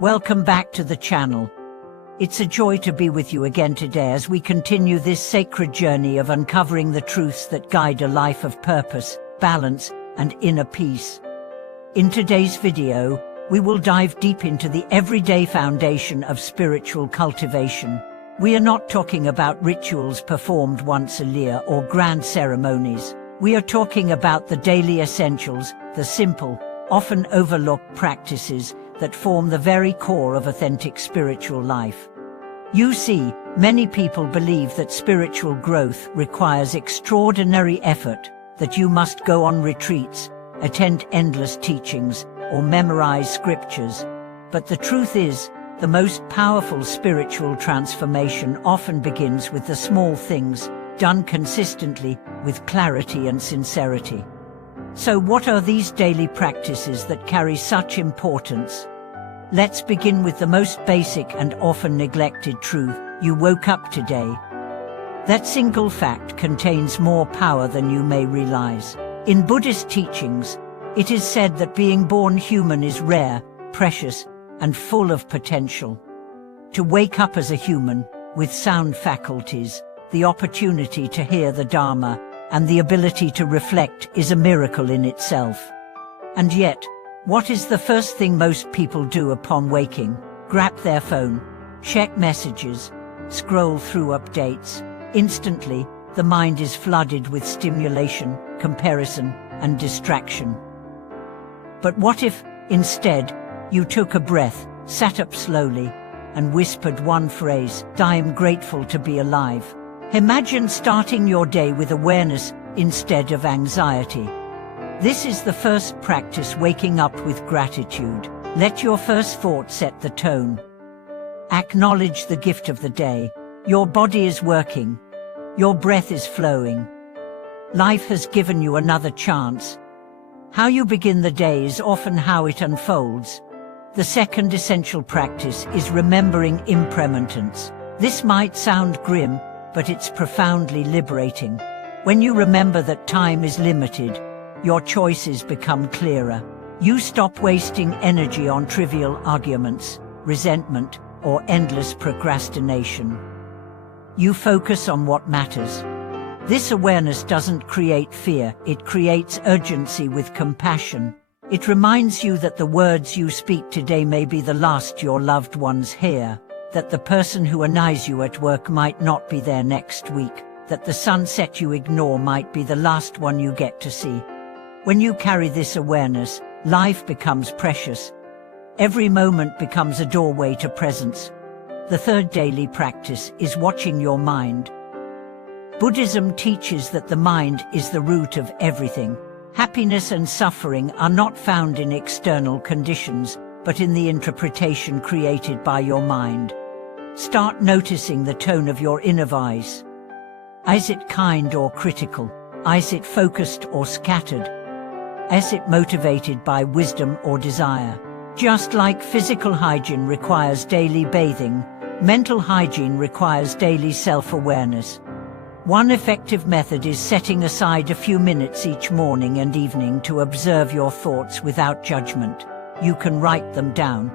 Welcome back to the channel. It's a joy to be with you again today as we continue this sacred journey of uncovering the truths that guide a life of purpose, balance, and inner peace. In today's video, we will dive deep into the everyday foundation of spiritual cultivation. We are not talking about rituals performed once a year or grand ceremonies. We are talking about the daily essentials, the simple, often overlooked practices that form the very core of authentic spiritual life. You see, many people believe that spiritual growth requires extraordinary effort, that you must go on retreats, attend endless teachings, or memorize scriptures. But the truth is, the most powerful spiritual transformation often begins with the small things, done consistently, with clarity and sincerity. So what are these daily practices that carry such importance? Let's begin with the most basic and often neglected truth: you woke up today. That single fact contains more power than you may realize. In Buddhist teachings, it is said that being born human is rare, precious, and full of potential. To wake up as a human, with sound faculties, the opportunity to hear the Dharma, and the ability to reflect is a miracle in itself. And yet, what is the first thing most people do upon waking? Grab their phone, check messages, scroll through updates. Instantly, the mind is flooded with stimulation, comparison, and distraction. But what if, instead, you took a breath, sat up slowly, and whispered one phrase: "I am grateful to be alive"? Imagine starting your day with awareness instead of anxiety. This is the first practice: waking up with gratitude. Let your first thought set the tone. Acknowledge the gift of the day. Your body is working. Your breath is flowing. Life has given you another chance. How you begin the day is often how it unfolds. The second essential practice is remembering impermanence. This might sound grim, but it's profoundly liberating. When you remember that time is limited, your choices become clearer. You stop wasting energy on trivial arguments, resentment, or endless procrastination. You focus on what matters. This awareness doesn't create fear, it creates urgency with compassion. It reminds you that the words you speak today may be the last your loved ones hear, that the person who annoys you at work might not be there next week, that the sunset you ignore might be the last one you get to see. When you carry this awareness, life becomes precious. Every moment becomes a doorway to presence. The third daily practice is watching your mind. Buddhism teaches that the mind is the root of everything. Happiness and suffering are not found in external conditions, but in the interpretation created by your mind. Start noticing the tone of your inner voice. Is it kind or critical? Is it focused or scattered? Is it motivated by wisdom or desire? Just like physical hygiene requires daily bathing, mental hygiene requires daily self-awareness. One effective method is setting aside a few minutes each morning and evening to observe your thoughts without judgment. You can write them down.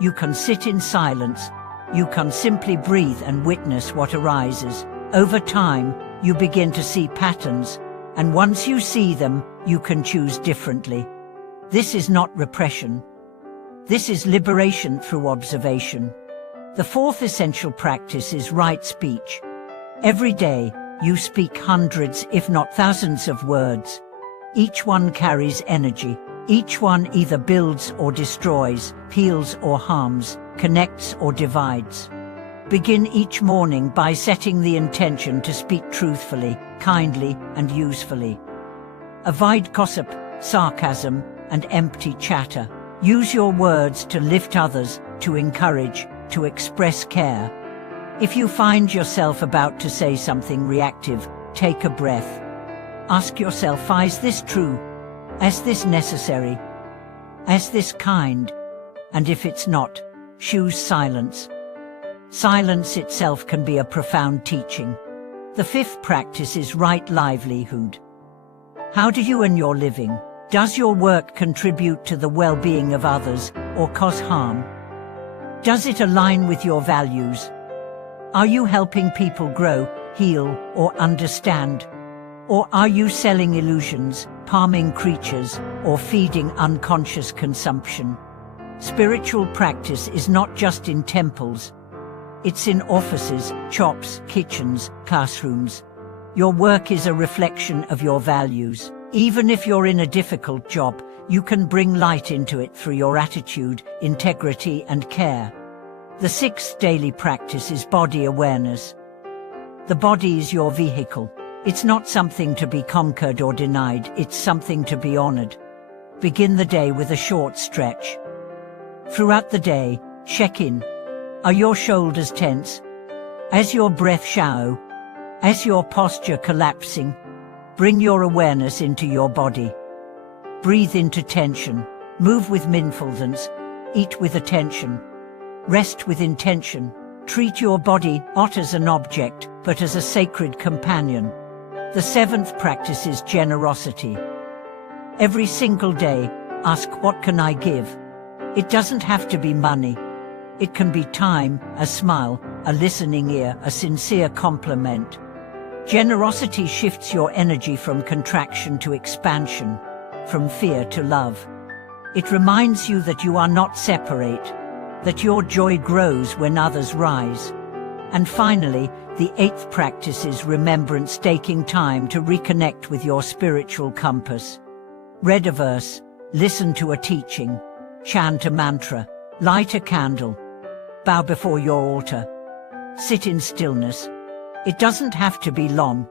You can sit in silence. You can simply breathe and witness what arises. Over time, you begin to see patterns, and once you see them, you can choose differently. This is not repression. This is liberation through observation. The fourth essential practice is right speech. Every day, you speak hundreds, if not thousands of words. Each one carries energy. Each one either builds or destroys, heals or harms, connects or divides. Begin each morning by setting the intention to speak truthfully, kindly, and usefully. Avoid gossip, sarcasm, and empty chatter. Use your words to lift others, to encourage, to express care. If you find yourself about to say something reactive, take a breath. Ask yourself, is this true? Is this necessary? Is this kind? And if it's not, choose silence. Silence itself can be a profound teaching. The fifth practice is right livelihood. How do you earn your living? Does your work contribute to the well-being of others, or cause harm? Does it align with your values? Are you helping people grow, heal, or understand? Or are you selling illusions, harming creatures, or feeding unconscious consumption? Spiritual practice is not just in temples. It's in offices, shops, kitchens, classrooms. Your work is a reflection of your values. Even if you're in a difficult job, you can bring light into it through your attitude, integrity, and care. The sixth daily practice is body awareness. The body is your vehicle. It's not something to be conquered or denied, it's something to be honored. Begin the day with a short stretch. Throughout the day, check in. Are your shoulders tense? Is your breath shallow? Is your posture collapsing? Bring your awareness into your body. Breathe into tension. Move with mindfulness. Eat with attention. Rest with intention. Treat your body not as an object, but as a sacred companion. The seventh practice is generosity. Every single day, ask, what can I give? It doesn't have to be money. It can be time, a smile, a listening ear, a sincere compliment. Generosity shifts your energy from contraction to expansion, from fear to love. It reminds you that you are not separate, that your joy grows when others rise. And finally, the eighth practice is remembrance, taking time to reconnect with your spiritual compass. Read a verse, listen to a teaching, chant a mantra, light a candle, bow before your altar, sit in stillness. It doesn't have to be long,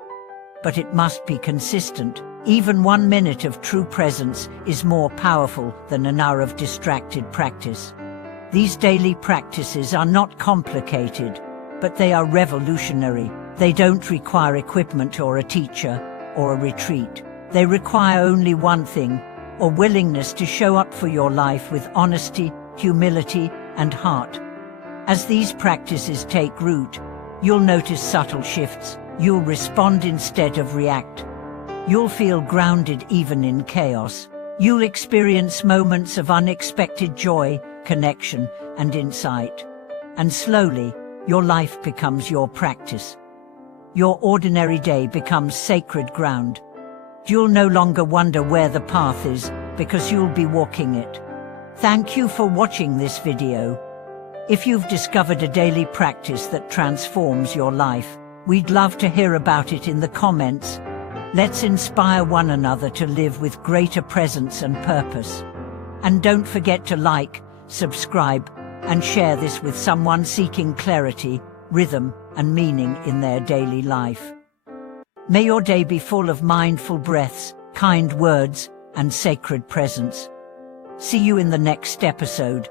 but it must be consistent. Even 1 minute of true presence is more powerful than an hour of distracted practice. These daily practices are not complicated, but they are revolutionary. They don't require equipment or a teacher or a retreat. They require only one thing, a willingness to show up for your life with honesty, humility, and heart. As these practices take root, you'll notice subtle shifts. You'll respond instead of react. You'll feel grounded even in chaos. You'll experience moments of unexpected joy, connection, and insight. And slowly, your life becomes your practice. Your ordinary day becomes sacred ground. You'll no longer wonder where the path is, because you'll be walking it. Thank you for watching this video. If you've discovered a daily practice that transforms your life, we'd love to hear about it in the comments. Let's inspire one another to live with greater presence and purpose. And don't forget to like, subscribe, and share this with someone seeking clarity, rhythm, and meaning in their daily life. May your day be full of mindful breaths, kind words, and sacred presence. See you in the next episode.